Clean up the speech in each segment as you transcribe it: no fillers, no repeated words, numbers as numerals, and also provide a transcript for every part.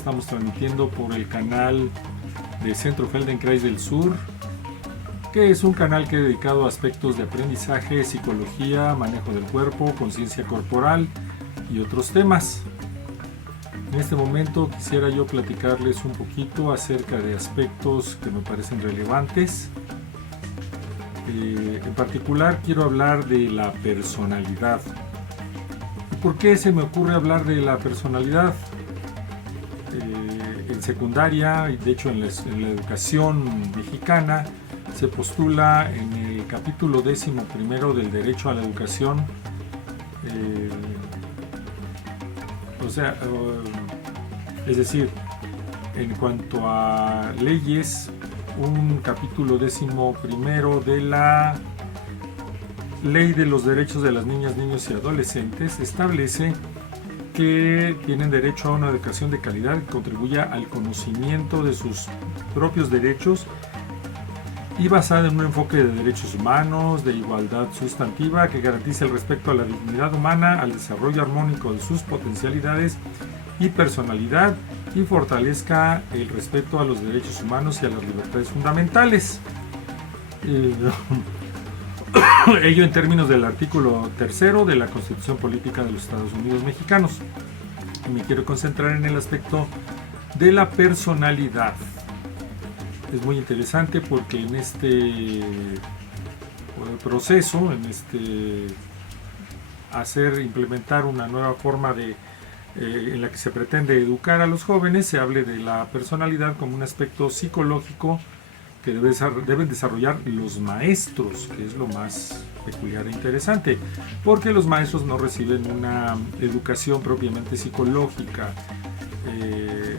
Estamos transmitiendo por el canal de Centro Feldenkrais del Sur, que es un canal que he dedicado a aspectos de aprendizaje, psicología, manejo del cuerpo, conciencia corporal y otros temas. En este momento quisiera yo platicarles un poquito acerca de aspectos que me parecen relevantes. En particular quiero hablar de la personalidad. ¿Por qué se me ocurre hablar de la personalidad? En secundaria, y de hecho en la educación mexicana, se postula en el capítulo 11 del Derecho a la Educación, es decir, en cuanto a leyes, un capítulo 11 de la Ley de los Derechos de las Niñas, Niños y Adolescentes establece que tienen derecho a una educación de calidad que contribuya al conocimiento de sus propios derechos y basada en un enfoque de derechos humanos, de igualdad sustantiva, que garantice el respeto a la dignidad humana, al desarrollo armónico de sus potencialidades y personalidad, y fortalezca el respeto a los derechos humanos y a las libertades fundamentales. Ello en términos del artículo 3 de la Constitución Política de los Estados Unidos Mexicanos. Y me quiero concentrar en el aspecto de la personalidad. Es muy interesante porque en este proceso, implementar una nueva forma en la que se pretende educar a los jóvenes, se hable de la personalidad como un aspecto psicológico que deben desarrollar los maestros, que es lo más peculiar e interesante, porque los maestros no reciben una educación propiamente psicológica.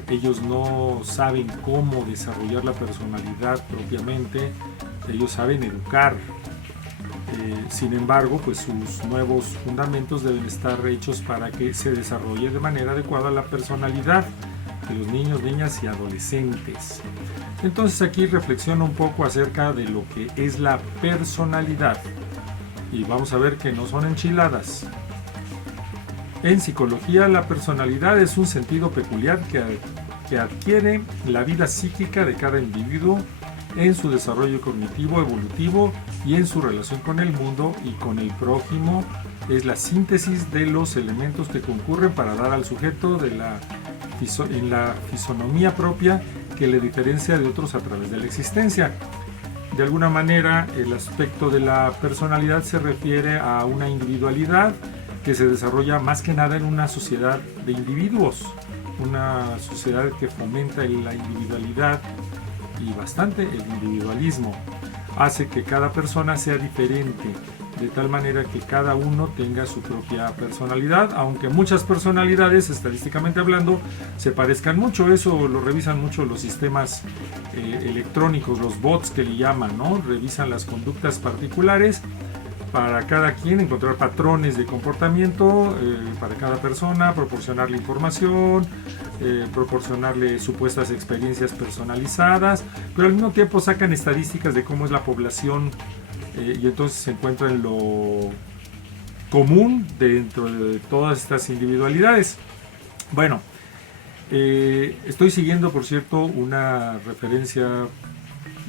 Ellos no saben cómo desarrollar la personalidad propiamente, ellos saben educar. Sin embargo, pues sus nuevos fundamentos deben estar hechos para que se desarrolle de manera adecuada la personalidad de los niños, niñas y adolescentes. Entonces aquí reflexiono un poco acerca de lo que es la personalidad y vamos a ver que no son enchiladas. En psicología, la personalidad es un sentido peculiar que adquiere la vida psíquica de cada individuo en su desarrollo cognitivo, evolutivo y en su relación con el mundo y con el prójimo. Es la síntesis de los elementos que concurren para dar al sujeto en la fisonomía propia que le diferencia de otros a través de la existencia. De alguna manera, el aspecto de la personalidad se refiere a una individualidad que se desarrolla más que nada en una sociedad de individuos, una sociedad que fomenta la individualidad y bastante el individualismo. Hace que cada persona sea diferente, de tal manera que cada uno tenga su propia personalidad, aunque muchas personalidades, estadísticamente hablando, se parezcan mucho. Eso lo revisan mucho los sistemas electrónicos, los bots que le llaman, ¿no? Revisan las conductas particulares para cada quien, encontrar patrones de comportamiento para cada persona, proporcionarle información, proporcionarle supuestas experiencias personalizadas, pero al mismo tiempo sacan estadísticas de cómo es la población y entonces se encuentra en lo común dentro de todas estas individualidades. Bueno, estoy siguiendo, por cierto, una referencia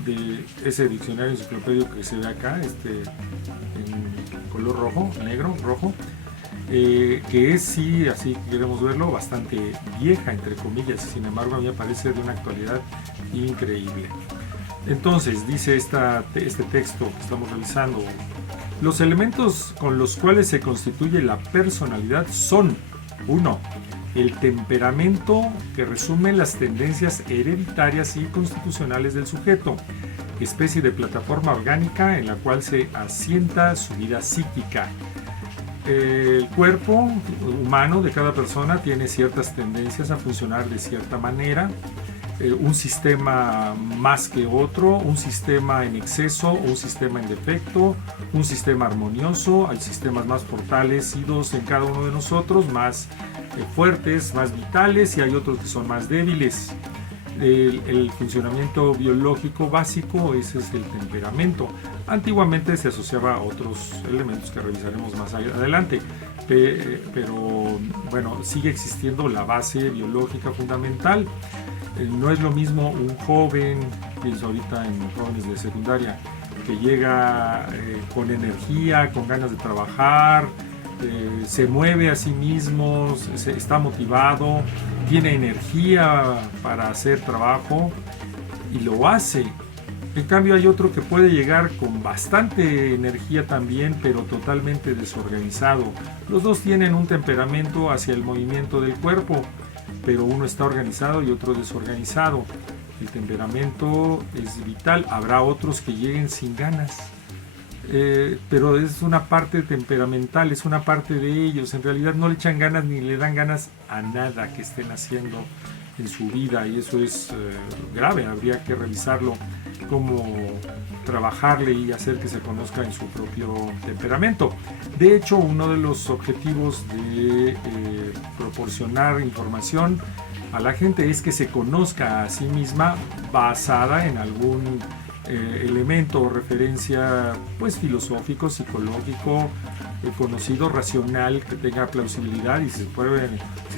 de ese diccionario enciclopédico que se ve acá, en color rojo, negro, rojo, que es, sí, así queremos verlo, bastante vieja, entre comillas, sin embargo a mí me parece de una actualidad increíble. Entonces, dice este texto que estamos revisando: los elementos con los cuales se constituye la personalidad son: 1. El temperamento, que resume las tendencias hereditarias y constitucionales del sujeto, especie de plataforma orgánica en la cual se asienta su vida psíquica. El cuerpo humano de cada persona tiene ciertas tendencias a funcionar de cierta manera, un sistema más que otro, un sistema en exceso, un sistema en defecto, un sistema armonioso. Hay sistemas más fortalecidos en cada uno de nosotros, más fuertes, más vitales, y hay otros que son más débiles. el funcionamiento biológico básico, ese es el temperamento. Antiguamente se asociaba a otros elementos que revisaremos más adelante, pero bueno, sigue existiendo la base biológica fundamental. No es lo mismo un joven, pienso ahorita en jóvenes de secundaria, que llega con energía, con ganas de trabajar, se mueve a sí mismo, está motivado, tiene energía para hacer trabajo y lo hace. En cambio hay otro que puede llegar con bastante energía también, pero totalmente desorganizado. Los dos tienen un temperamento hacia el movimiento del cuerpo, pero uno está organizado y otro desorganizado. El temperamento es vital. Habrá otros que lleguen sin ganas, pero es una parte temperamental, es una parte de ellos. En realidad no le echan ganas ni le dan ganas a nada que estén haciendo en su vida, y eso es grave. Habría que revisarlo, cómo trabajarle y hacer que se conozca en su propio temperamento. De hecho, uno de los objetivos de proporcionar información a la gente es que se conozca a sí misma basada en algún elemento o referencia, pues filosófico, psicológico, conocido, racional, que tenga plausibilidad, y si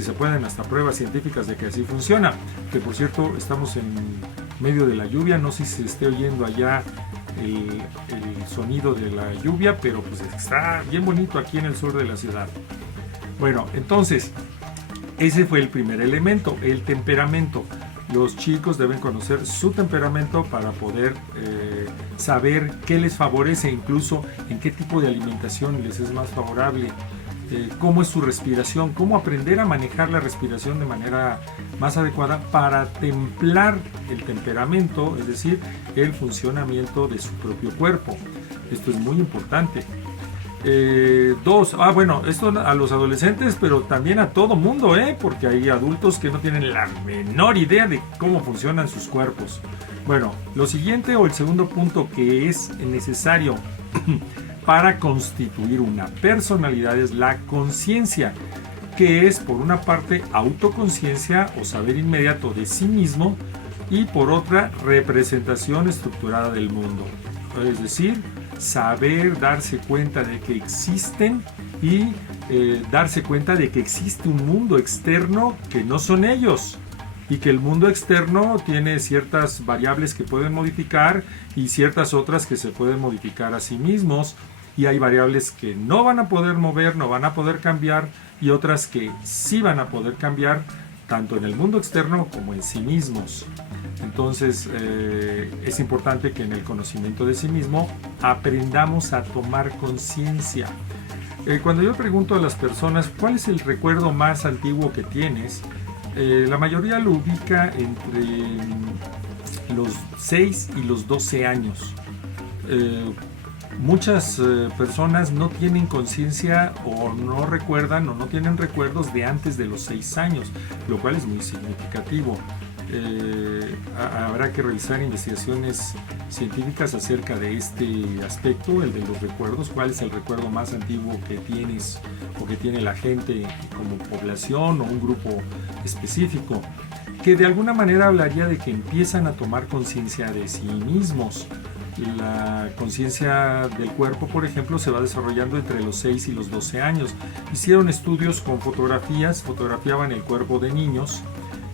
se pueden hasta pruebas científicas de que así funciona. Que por cierto, estamos en medio de la lluvia, no sé si se esté oyendo allá el sonido de la lluvia, pero pues está bien bonito aquí en el sur de la ciudad. Bueno, entonces ese fue el primer elemento, el temperamento. Los chicos deben conocer su temperamento para poder saber qué les favorece, incluso en qué tipo de alimentación les es más favorable, cómo es su respiración, cómo aprender a manejar la respiración de manera más adecuada para templar el temperamento, es decir, el funcionamiento de su propio cuerpo. Esto es muy importante. Esto a los adolescentes, pero también a todo mundo, porque hay adultos que no tienen la menor idea de cómo funcionan sus cuerpos. Bueno, lo siguiente, o el segundo punto que es necesario para constituir una personalidad, es la conciencia, que es por una parte autoconciencia o saber inmediato de sí mismo, y por otra representación estructurada del mundo, es decir, saber darse cuenta de que existen y darse cuenta de que existe un mundo externo que no son ellos, y que el mundo externo tiene ciertas variables que pueden modificar y ciertas otras que se pueden modificar a sí mismos, y hay variables que no van a poder mover, no van a poder cambiar, y otras que sí van a poder cambiar tanto en el mundo externo como en sí mismos. Entonces es importante que en el conocimiento de sí mismo aprendamos a tomar conciencia. Cuando yo pregunto a las personas cuál es el recuerdo más antiguo que tienes, la mayoría lo ubica entre los 6 y los 12 años. Muchas personas no tienen conciencia, o no recuerdan, o no tienen recuerdos de antes de los 6 años, lo cual es muy significativo. Habrá que realizar investigaciones científicas acerca de este aspecto, el de los recuerdos. ¿Cuál es el recuerdo más antiguo que tienes o que tiene la gente como población o un grupo específico? Que de alguna manera hablaría de que empiezan a tomar conciencia de sí mismos. La conciencia del cuerpo, por ejemplo, se va desarrollando entre los 6 y los 12 años. Hicieron estudios con fotografiaban el cuerpo de niños.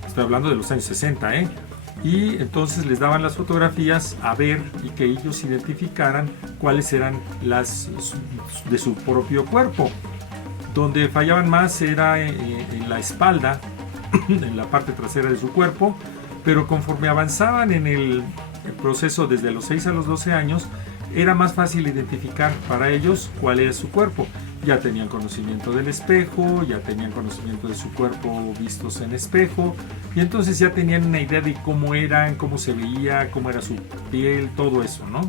Estoy hablando de los años 60, y entonces les daban las fotografías a ver y que ellos identificaran cuáles eran las de su propio cuerpo. Donde fallaban más era en la espalda, en la parte trasera de su cuerpo, pero conforme avanzaban en el proceso desde los 6 a los 12 años, era más fácil identificar para ellos cuál era su cuerpo. Ya tenían conocimiento del espejo, ya tenían conocimiento de su cuerpo vistos en espejo, y entonces ya tenían una idea de cómo eran, cómo se veía, cómo era su piel, todo eso, ¿no?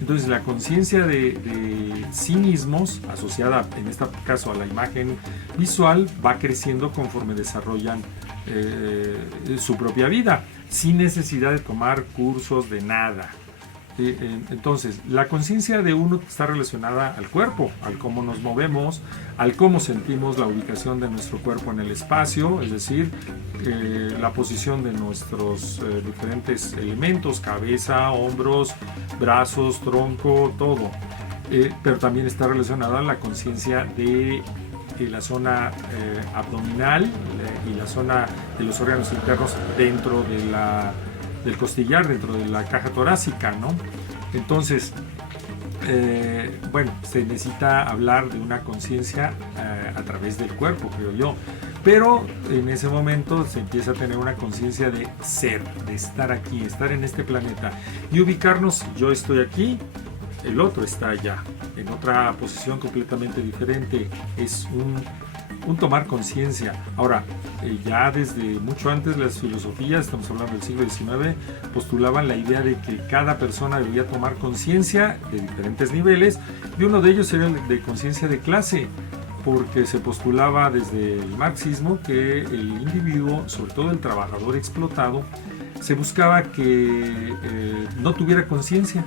Entonces la conciencia de sí mismos, asociada en este caso a la imagen visual, va creciendo conforme desarrollan su propia vida, sin necesidad de tomar cursos de nada. Entonces, la conciencia de uno está relacionada al cuerpo, al cómo nos movemos, al cómo sentimos la ubicación de nuestro cuerpo en el espacio, es decir, la posición de nuestros diferentes elementos, cabeza, hombros, brazos, tronco, todo. Pero también está relacionada a la conciencia de la zona abdominal y la zona de los órganos internos dentro de del costillar, dentro de la caja torácica, ¿no? Entonces, bueno, se necesita hablar de una conciencia a través del cuerpo, creo yo. Pero en ese momento se empieza a tener una conciencia de ser, de estar aquí, estar en este planeta y ubicarnos. Yo estoy aquí, el otro está allá, en otra posición completamente diferente. Es un tomar conciencia. Ahora, ya desde mucho antes las filosofías, estamos hablando del siglo XIX, postulaban la idea de que cada persona debía tomar conciencia de diferentes niveles, y uno de ellos era el de conciencia de clase, porque se postulaba desde el marxismo que el individuo, sobre todo el trabajador explotado, se buscaba que no tuviera conciencia,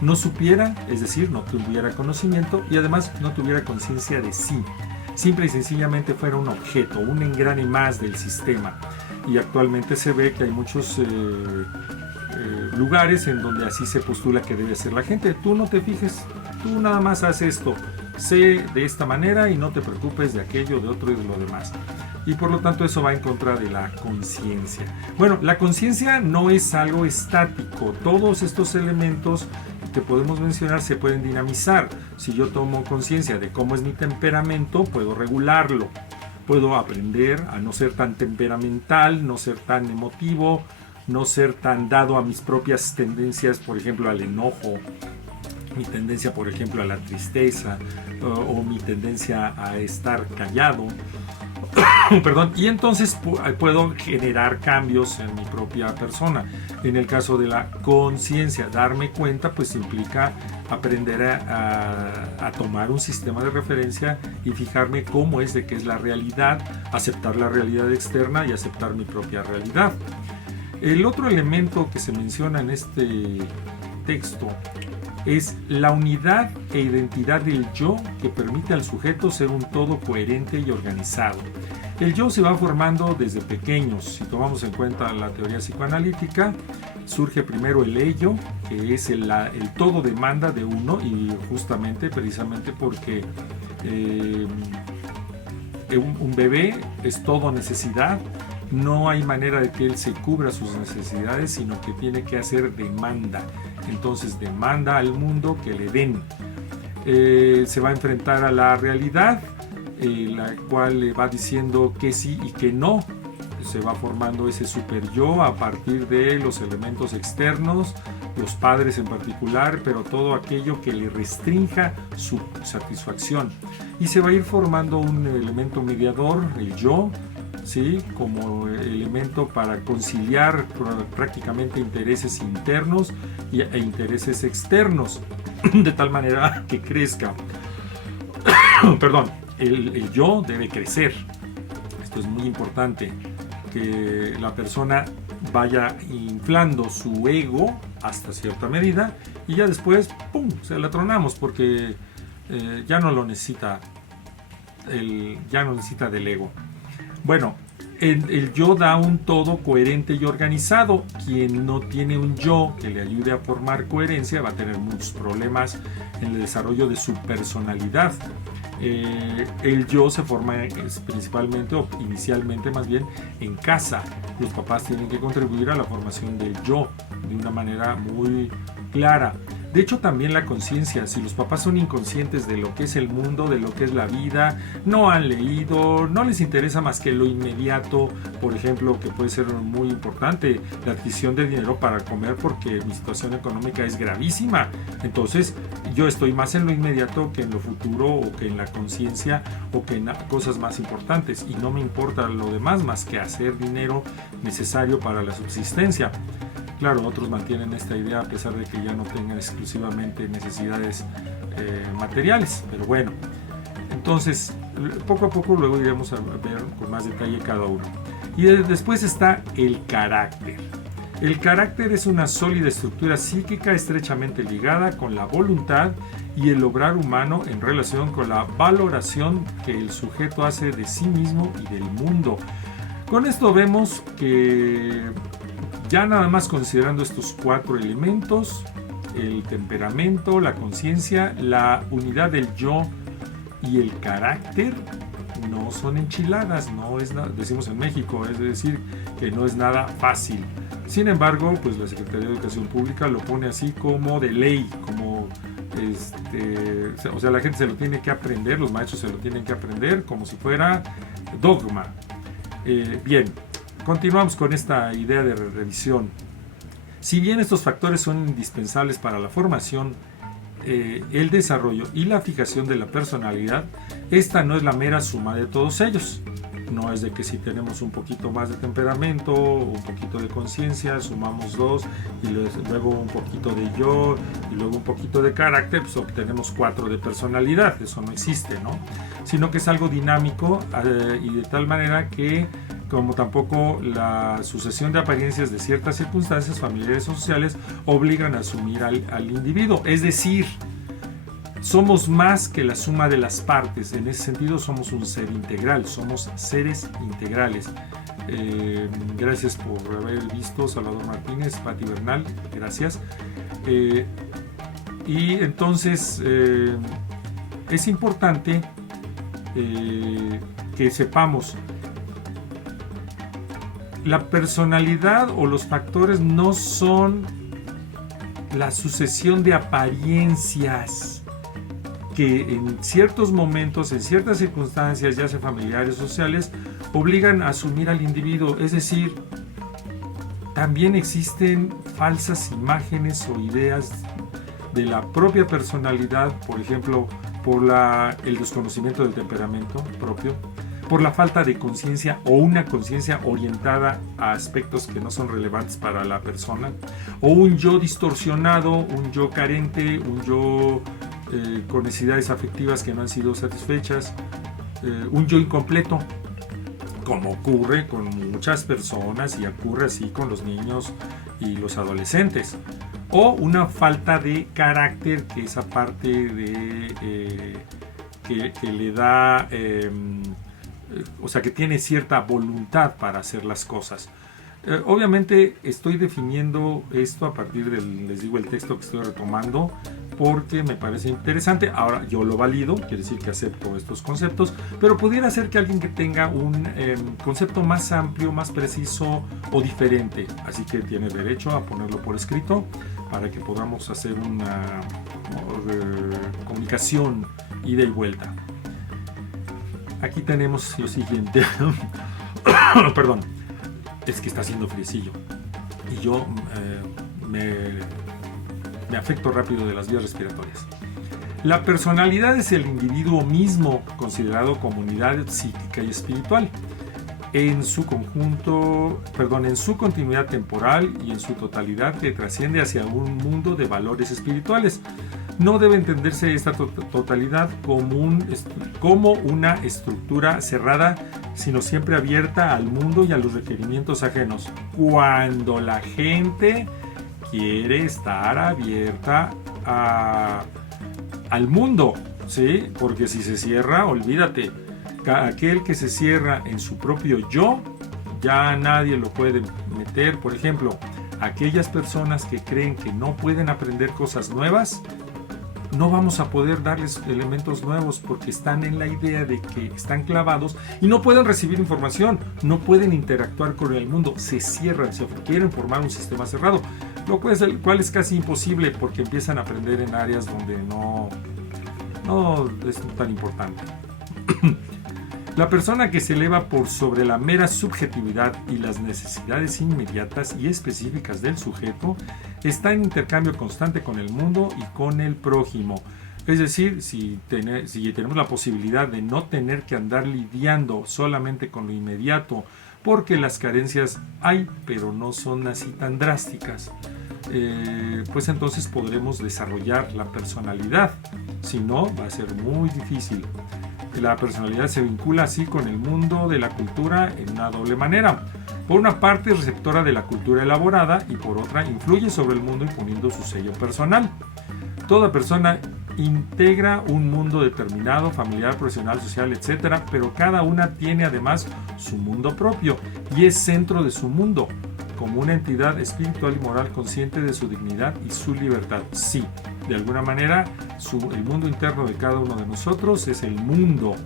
no supiera, es decir, no tuviera conocimiento, y además no tuviera conciencia de sí. Simple y sencillamente fuera un objeto, un engrane más del sistema. Y actualmente se ve que hay muchos lugares en donde así se postula que debe ser la gente. Tú no te fijes, tú nada más haz esto, sé de esta manera y no te preocupes de aquello, de otro y de lo demás. Y por lo tanto eso va en contra de la conciencia. Bueno, la conciencia no es algo estático. Todos estos elementos que podemos mencionar se pueden dinamizar. Si yo tomo conciencia de cómo es mi temperamento, puedo regularlo. Puedo aprender a no ser tan temperamental, no ser tan emotivo, no ser tan dado a mis propias tendencias, por ejemplo, al enojo, mi tendencia, por ejemplo, a la tristeza, o mi tendencia a estar callado. Perdón, y entonces puedo generar cambios en mi propia persona. En el caso de la conciencia, darme cuenta, pues implica aprender a tomar un sistema de referencia y fijarme cómo es de qué es la realidad, aceptar la realidad externa y aceptar mi propia realidad. El otro elemento que se menciona en este texto es la unidad e identidad del yo, que permite al sujeto ser un todo coherente y organizado. El yo se va formando desde pequeños. Si tomamos en cuenta la teoría psicoanalítica, surge primero el ello, que es el todo demanda de uno, y justamente, precisamente porque un bebé es todo necesidad. No hay manera de que él se cubra sus necesidades, sino que tiene que hacer demanda. Entonces demanda al mundo que le den. Se va a enfrentar a la realidad, la cual le va diciendo que sí y que no. Se va formando ese super yo a partir de los elementos externos, los padres en particular, pero todo aquello que le restrinja su satisfacción. Y se va a ir formando un elemento mediador, el yo, ¿sí? Como elemento para conciliar prácticamente intereses internos e intereses externos, de tal manera que crezca. Perdón, el yo debe crecer. Esto es muy importante, que la persona vaya inflando su ego hasta cierta medida y ya después, ¡pum!, se la tronamos, porque ya no lo necesita, ya no necesita del ego. Bueno, el yo da un todo coherente y organizado. Quien no tiene un yo que le ayude a formar coherencia va a tener muchos problemas en el desarrollo de su personalidad. El yo se forma principalmente, o inicialmente más bien, en casa. Los papás tienen que contribuir a la formación del yo de una manera muy clara. De hecho, también la conciencia. Si los papás son inconscientes de lo que es el mundo, de lo que es la vida, no han leído, no les interesa más que lo inmediato, por ejemplo, que puede ser muy importante, la adquisición de dinero para comer, porque mi situación económica es gravísima. Entonces, yo estoy más en lo inmediato que en lo futuro, o que en la conciencia, o que en cosas más importantes, y no me importa lo demás más que hacer dinero necesario para la subsistencia. Claro, otros mantienen esta idea a pesar de que ya no tengan exclusivamente necesidades materiales, pero bueno. Entonces, poco a poco luego iremos a ver con más detalle cada uno. Y después está el carácter. El carácter es una sólida estructura psíquica estrechamente ligada con la voluntad y el obrar humano en relación con la valoración que el sujeto hace de sí mismo y del mundo. Con esto vemos que ya nada más considerando estos 4 elementos, el temperamento, la conciencia, la unidad del yo y el carácter, no son enchiladas, no es nada, decimos en México, es decir, que no es nada fácil. Sin embargo, pues la Secretaría de Educación Pública lo pone así como de ley, como o sea, la gente se lo tiene que aprender, los maestros se lo tienen que aprender como si fuera dogma. Bien, continuamos con esta idea de revisión. Si bien estos factores son indispensables para la formación, el desarrollo y la fijación de la personalidad, esta no es la mera suma de todos ellos. No es de que si tenemos un poquito más de temperamento, un poquito de conciencia, sumamos 2 y luego un poquito de yo y luego un poquito de carácter, pues obtenemos 4 de personalidad. Eso no existe, ¿no? Sino que es algo dinámico y de tal manera que, como tampoco la sucesión de apariencias de ciertas circunstancias familiares o sociales obligan a asumir al individuo. Es decir, somos más que la suma de las partes. En ese sentido somos un ser integral, somos seres integrales. Gracias por haber visto, Salvador Martínez, Pati Bernal, gracias. Y entonces es importante que sepamos, la personalidad o los factores no son la sucesión de apariencias que en ciertos momentos, en ciertas circunstancias, ya sea familiares o sociales, obligan a asumir al individuo. Es decir, también existen falsas imágenes o ideas de la propia personalidad, por ejemplo, por el desconocimiento del temperamento propio, por la falta de conciencia o una conciencia orientada a aspectos que no son relevantes para la persona, o un yo distorsionado, un yo carente, un yo con necesidades afectivas que no han sido satisfechas, un yo incompleto, como ocurre con muchas personas y ocurre así con los niños y los adolescentes, o una falta de carácter, que esa parte de que le da o sea, que tiene cierta voluntad para hacer las cosas. Obviamente estoy definiendo esto a partir del, les digo, el texto que estoy retomando, porque me parece interesante. Ahora yo lo valido, quiere decir que acepto estos conceptos, pero pudiera ser que alguien que tenga un concepto más amplio, más preciso o diferente, así que tiene derecho a ponerlo por escrito para que podamos hacer una comunicación ida y vuelta. Aquí tenemos lo siguiente. Perdón, es que está haciendo friecillo y yo me afecto rápido de las vías respiratorias. La personalidad es el individuo mismo, considerado como unidad psíquica y espiritual, en su conjunto, en su continuidad temporal y en su totalidad, que trasciende hacia un mundo de valores espirituales. No debe entenderse esta totalidad como una estructura cerrada, sino siempre abierta al mundo y a los requerimientos ajenos. Cuando la gente quiere estar abierta al mundo, ¿sí? Porque si se cierra, olvídate. Aquel que se cierra en su propio yo, ya nadie lo puede meter. Por ejemplo, aquellas personas que creen que no pueden aprender cosas nuevas, no vamos a poder darles elementos nuevos porque están en la idea de que están clavados y no pueden recibir información, no pueden interactuar con el mundo, se cierran, se quieren formar un sistema cerrado, lo cual es casi imposible porque empiezan a aprender en áreas donde no es tan importante. La persona que se eleva por sobre la mera subjetividad y las necesidades inmediatas y específicas del sujeto está en intercambio constante con el mundo y con el prójimo. Es decir, si tenemos la posibilidad de no tener que andar lidiando solamente con lo inmediato, porque las carencias hay, pero no son así tan drásticas, pues entonces podremos desarrollar la personalidad. Si no, va a ser muy difícil. La personalidad se vincula así con el mundo de la cultura en una doble manera. Por una parte, es receptora de la cultura elaborada y por otra, influye sobre el mundo imponiendo su sello personal. Toda persona integra un mundo determinado, familiar, profesional, social, etc., pero cada una tiene además su mundo propio y es centro de su mundo, como una entidad espiritual y moral consciente de su dignidad y su libertad. Sí, de alguna manera, el mundo interno de cada uno de nosotros es el mundo,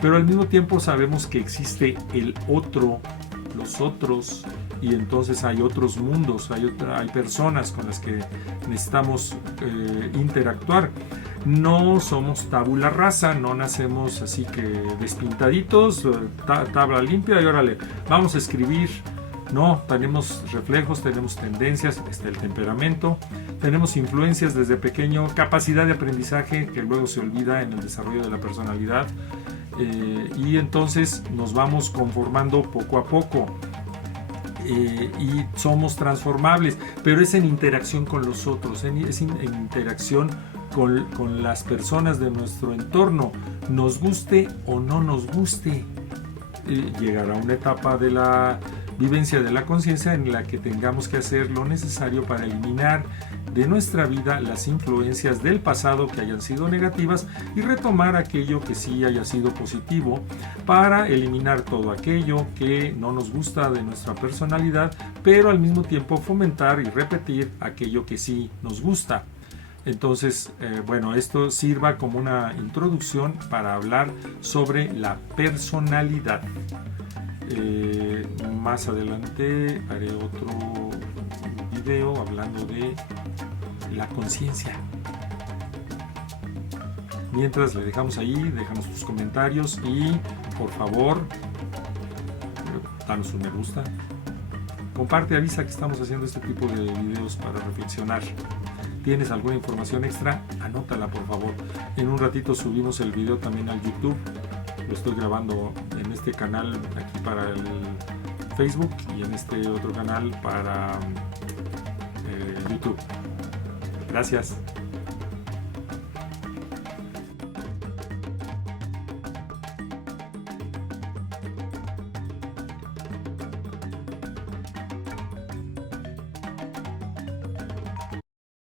pero al mismo tiempo sabemos que existe el otro, los otros, y entonces hay otros mundos, hay personas con las que necesitamos interactuar. No somos tabula rasa, no nacemos así que despintaditos, tabla limpia y órale, vamos a escribir. No, tenemos reflejos, tenemos tendencias, está el temperamento, tenemos influencias desde pequeño, capacidad de aprendizaje que luego se olvida en el desarrollo de la personalidad, y entonces nos vamos conformando poco a poco. Y somos transformables, pero es en interacción con los otros, es en interacción con las personas de nuestro entorno, nos guste o no nos guste. Llegará una etapa de la vivencia de la conciencia en la que tengamos que hacer lo necesario para eliminar de nuestra vida las influencias del pasado que hayan sido negativas y retomar aquello que sí haya sido positivo, para eliminar todo aquello que no nos gusta de nuestra personalidad, pero al mismo tiempo fomentar y repetir aquello que sí nos gusta. Entonces, bueno, esto sirva como una introducción para hablar sobre la personalidad. Más adelante haré otro video hablando de la conciencia. Mientras le dejamos ahí, déjanos tus comentarios y por favor, danos un me gusta. Comparte, avisa que estamos haciendo este tipo de videos para reflexionar. ¿Tienes alguna información extra? Anótala, por favor. En un ratito subimos el video también al YouTube. Lo estoy grabando en este canal aquí para el Facebook y en este otro canal para YouTube. Gracias.